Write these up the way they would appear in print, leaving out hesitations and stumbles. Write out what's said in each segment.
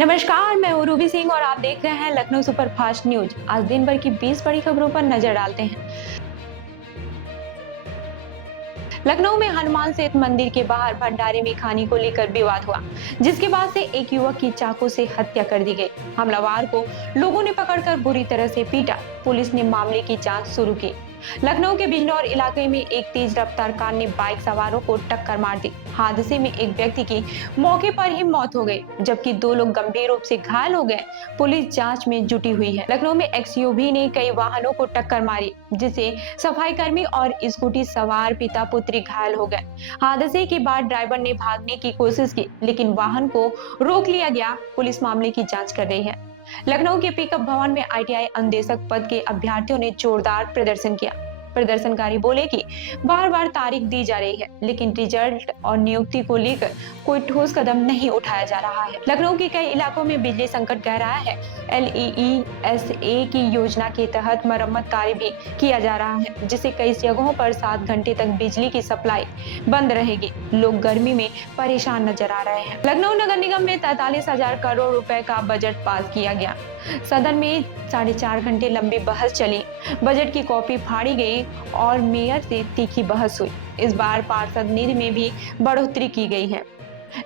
नमस्कार, मैं उरूबी सिंह और आप देख रहे हैं लखनऊ सुपरफास्ट न्यूज। आज दिन भर की 20 बड़ी खबरों पर नजर डालते हैं। लखनऊ में हनुमान सेठ मंदिर के बाहर भंडारे में खाने को लेकर विवाद हुआ, जिसके बाद से एक युवक की चाकू से हत्या कर दी गई। हमलावर को लोगों ने पकड़कर बुरी तरह से पीटा। पुलिस ने मामले की जांच शुरू की। लखनऊ के बिजनौर इलाके में एक तेज रफ्तार कार ने बाइक सवारों को टक्कर मार दी। हादसे में एक व्यक्ति की मौके पर ही मौत हो गई, जबकि 2 लोग गंभीर रूप से घायल हो गए। पुलिस जांच में जुटी हुई है। लखनऊ में एक्सयूवी ने कई वाहनों को टक्कर मारी, जिससे सफाई कर्मी और स्कूटी सवार पिता पुत्री घायल हो गए। हादसे के बाद ड्राइवर ने भागने की कोशिश की, लेकिन वाहन को रोक लिया गया। पुलिस मामले की जाँच कर रही है। लखनऊ के पिकअप भवन में ITI अनुदेशक पद के अभ्यर्थियों ने जोरदार प्रदर्शन किया। प्रदर्शनकारी बोले कि बार-बार तारीख दी जा रही है, लेकिन रिजल्ट और नियुक्ति को लेकर कोई ठोस कदम नहीं उठाया जा रहा है। लखनऊ के कई इलाकों में बिजली संकट गहराया है। LEESA की योजना के तहत मरम्मत कार्य भी किया जा रहा है, जिससे कई जगहों पर 7 घंटे तक बिजली की सप्लाई बंद रहेगी। लोग गर्मी में परेशान नजर आ रहे हैं। लखनऊ नगर निगम में 43,000 करोड़ रुपए का बजट पास किया गया। सदन में 4.5 घंटे लंबी बहस चली। बजट की कॉपी फाड़ी गई और मेयर से तीखी बहस हुई। इस बार पार्षद निधि में भी बढ़ोतरी की गई है।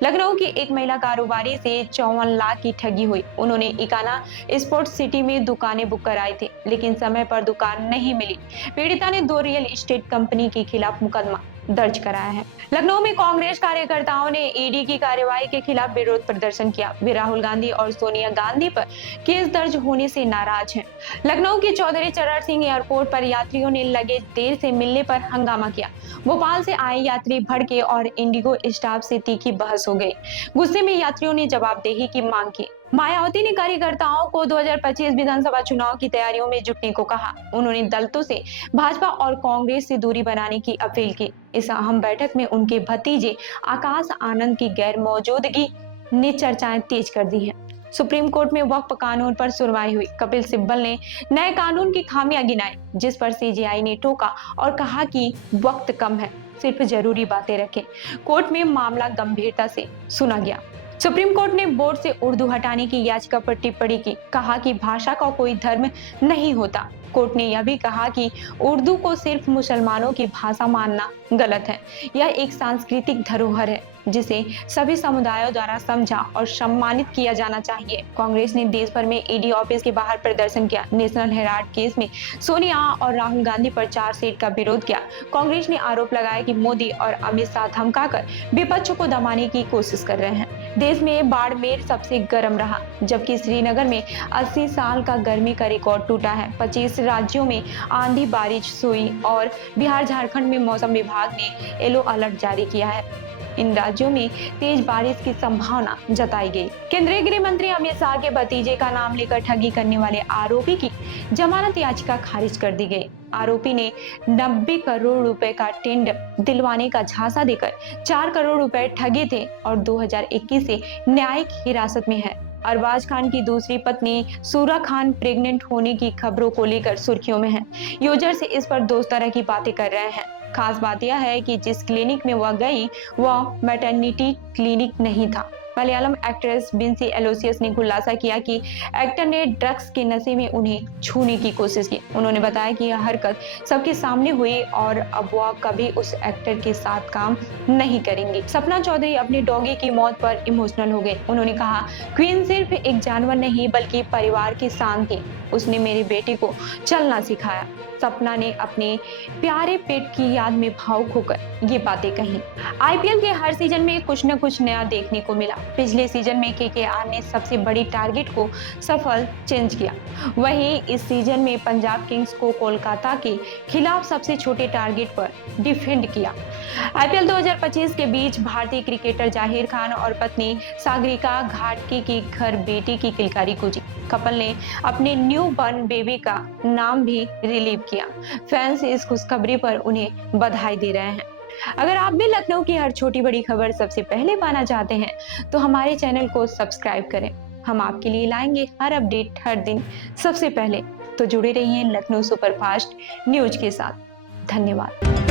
लखनऊ की एक महिला कारोबारी से 54 लाख की ठगी हुई। उन्होंने इकाना स्पोर्ट्स सिटी में दुकानें बुक कराई थी, लेकिन समय पर दुकान नहीं मिली। पीड़िता ने 2 रियल एस्टेट कंपनी के खिलाफ मुकदमा दर्ज कराया है। लखनऊ में कांग्रेस कार्यकर्ताओं ने ED की कार्यवाही के खिलाफ विरोध प्रदर्शन किया। वे राहुल गांधी और सोनिया गांधी पर केस दर्ज होने से नाराज हैं। लखनऊ के चौधरी चरण सिंह एयरपोर्ट पर यात्रियों ने लगेज देर से मिलने पर हंगामा किया। भोपाल से आए यात्री भड़के और इंडिगो स्टाफ से तीखी बहस हो गई। गुस्से में यात्रियों ने जवाबदेही की मांग की। मायावती ने कार्यकर्ताओं को 2025 विधानसभा चुनाव की तैयारियों में जुटने को कहा। उन्होंने दलितों से भाजपा और कांग्रेस से दूरी बनाने की अपील की। इस अहम बैठक में उनके भतीजे आकाश आनंद की गैर मौजूदगी ने चर्चाएं तेज कर दी हैं। सुप्रीम कोर्ट में वक्फ कानून पर सुनवाई हुई। कपिल सिब्बल ने नए कानून की खामियां गिनाई, जिस पर CJI ने टोका और कहा कि वक्त कम है, सिर्फ जरूरी बातें रखें। कोर्ट में मामला गंभीरता से सुना गया। सुप्रीम कोर्ट ने बोर्ड से उर्दू हटाने की याचिका पर टिप्पणी की। कहा कि भाषा का कोई धर्म नहीं होता। कोर्ट ने यह भी कहा कि उर्दू को सिर्फ मुसलमानों की भाषा मानना गलत है। यह एक सांस्कृतिक धरोहर है, जिसे सभी समुदायों द्वारा समझा और सम्मानित किया जाना चाहिए। कांग्रेस ने देश भर में ED ऑफिस के बाहर प्रदर्शन किया। नेशनल हेराल्ड केस में सोनिया और राहुल गांधी पर चार्जशीट का विरोध किया। कांग्रेस ने आरोप लगाया कि मोदी और अमित शाह धमकाकर विपक्ष को दबाने की कोशिश कर रहे हैं। देश में बाड़मेर सबसे गर्म रहा, जबकि श्रीनगर में 80 साल का गर्मी का रिकॉर्ड टूटा है। 25 राज्यों में आंधी बारिश हुई और बिहार झारखंड में मौसम विभाग ने येलो अलर्ट जारी किया है। इन राज्यों में तेज बारिश की संभावना जताई गई। केंद्रीय गृह मंत्री अमित शाह के भतीजे का नाम लेकर ठगी करने वाले आरोपी की जमानत याचिका खारिज कर दी गई। आरोपी ने 90 करोड़ रुपए का टेंडर दिलवाने का झांसा देकर 4 करोड़ रुपए ठगे थे और 2021 से न्यायिक हिरासत में है। अरबाज खान की दूसरी पत्नी सूरा खान प्रेग्नेंट होने की खबरों को लेकर सुर्खियों में है। यूजर्स इस पर 2 तरह की बातें कर रहे हैं। खास बात यह है कि जिस क्लिनिक में वह गई वह मैटरनिटी क्लिनिक नहीं था। मलयालम एक्ट्रेस बिंसी एलोसियस ने खुलासा किया कि एक्टर ने ड्रग्स के नशे में उन्हें छूने की कोशिश की। उन्होंने बताया कि यह हरकत सबके सामने हुई और अब वह कभी उस एक्टर के साथ काम नहीं करेंगी। सपना चौधरी अपने डॉगी की मौत पर इमोशनल हो गए। उन्होंने कहा, क्वीन सिर्फ एक जानवर नहीं बल्कि परिवार की शान थी। उसने मेरे बेटे को चलना सिखाया। सपना ने अपने प्यारे पेट की याद में भावुक होकर ये बातें कही। IPL के हर सीजन में कुछ न कुछ नया देखने को मिला। पिछले सीजन में KKR ने सबसे बड़ी टारगेट को सफल चेंज किया। वहीं इस सीजन में पंजाब किंग्स को कोलकाता के खिलाफ सबसे छोटे टारगेट पर डिफेंड किया। IPL 2025 के बीच भारतीय क्रिकेटर जाहिर खान और पत्नी सागरिका घाटगे की घर बेटी की किलकारी गूंजी। कपल ने अपने न्यू बॉर्न बेबी का नाम भी रिलीव किया। फैंस इस खुशखबरी पर उन्हें बधाई दे रहे हैं। अगर आप भी लखनऊ की हर छोटी बड़ी खबर सबसे पहले पाना चाहते हैं तो हमारे चैनल को सब्सक्राइब करें। हम आपके लिए लाएंगे हर अपडेट हर दिन सबसे पहले। तो जुड़े रहिए लखनऊ सुपरफास्ट न्यूज के साथ। धन्यवाद।